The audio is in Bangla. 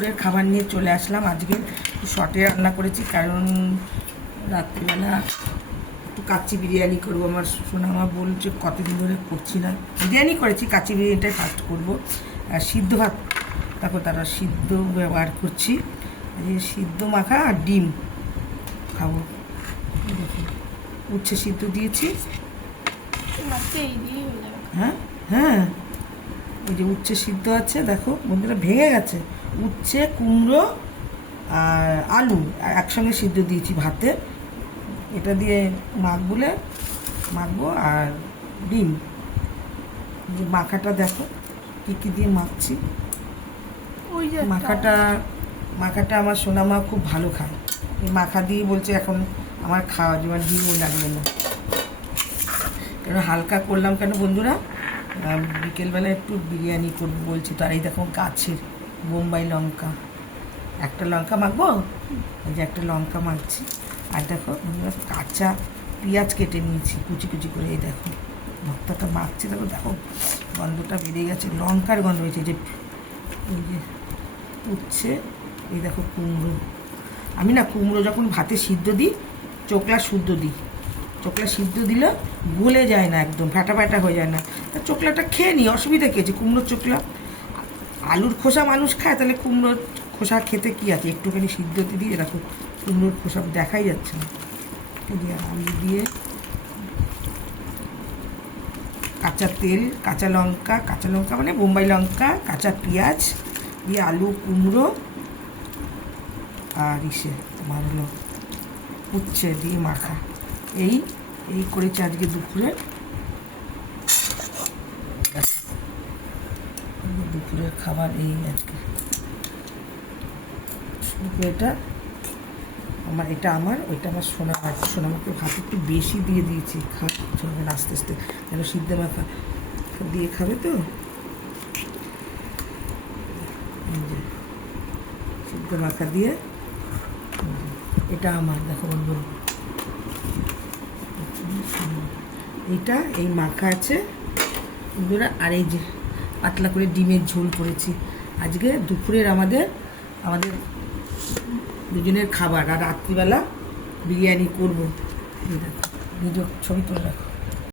দুপুরের খাবার নিয়ে চলে আসলাম। আজকে শর্টে রান্না করেছি, কারণ রাত্রিবেলা একটু কাচ্চি বিরিয়ানি করবো। আমার শোনা আমার বলছে কতদিন ধরে করছি না, বিরিয়ানি করেছি, কাচ্চি বিরিয়ানিটাই ফার্স্ট করবো। আর সিদ্ধ ভাত, দেখো তারা সিদ্ধ ব্যবহার করছি, সিদ্ধ মাখা আর ডিম খাবো। দেখুন উচ্ছে সিদ্ধ দিয়েছি। হ্যাঁ হ্যাঁ, ওই যে উচ্ছে সিদ্ধ আছে, দেখো বন্ধুরা ভেঙে গেছে। উচ্ছে, কুমড়ো আর আলু একসঙ্গে সিদ্ধ দিয়েছি ভাতে। এটা দিয়ে মাখবো আর ডিম। যে মাখাটা দেখো কী কী দিয়ে মাখছি। ওই যে মাখাটা আমার সোনামা খুব ভালো খায়। এই মাখা দিয়ে বলছে এখন আমার খাওয়া যেমন ডিমও লাগবে না, কেন হালকা করলাম কেন বন্ধুরা, বিকেলবেলা একটু বিরিয়ানি করবো বলছি। তো আর এই দেখো গাছের বোম্বাই লঙ্কা, একটা লঙ্কা মাখবো, এই যে একটা লঙ্কা মাখছি। আর দেখো বন্ধুরা কাঁচা পেঁয়াজ কেটে নিয়েছি কুচি কুচি করে। এই দেখো ভর্তাটা মাখছি, দেখো দেখো গন্ধটা বেরিয়ে গেছে, লঙ্কার গন্ধ হয়েছে। যে এই যে উচ্ছে, এই দেখো কুমড়ো। আমি না কুমড়ো যখন ভাতে সিদ্ধ দিই, চোকলা শুদ্ধ দিই। চোকলা সিদ্ধ দিলে গলে যায় না, একদম ফ্যাটা ফ্যাটা হয়ে যায় না। তা চোকলাটা খেয়ে নিই, অসুবিধা কী আছে? কুমড়োর চোকলা, আলুর খোসা মানুষ খায়, তাহলে কুমড়োর খোসা খেতে কী আছে? একটুখানি সিদ্ধতে দিয়ে এরকম কুমড়োর খোসা দেখাই যাচ্ছে না। আলু দিয়ে কাঁচা তেল, কাঁচা লঙ্কা মানে বোম্বাই লঙ্কা, কাঁচা পেঁয়াজ দিয়ে আলু, কুমড়ো আর তোমার হলো উচ্ছে দিয়ে মাখা। এই করেছি আজকে দুপুরের খাবার। এই আজকে দুপুরেটা আমার, এটা আমার, ওইটা আমার সোনামাকে ভাত একটু বেশি দিয়ে দিয়েছি। খাবে আস্তে আস্তে, যেন সিদ্ধ মাখা দিয়ে খাবে। তো সিদ্ধ মাখা দিয়ে এটা আমার, দেখো বন্ধু এইটা, এই মাখা আছে বন্ধুরা। আর এই যে পাতলা করে ডিমের ঝোল করেছি আজকে দুপুরের আমাদের দুজনের খাবার। আর রাত্রিবেলা বিরিয়ানি করবো। এই দেখো, নিজের ছবি তুলে রাখো।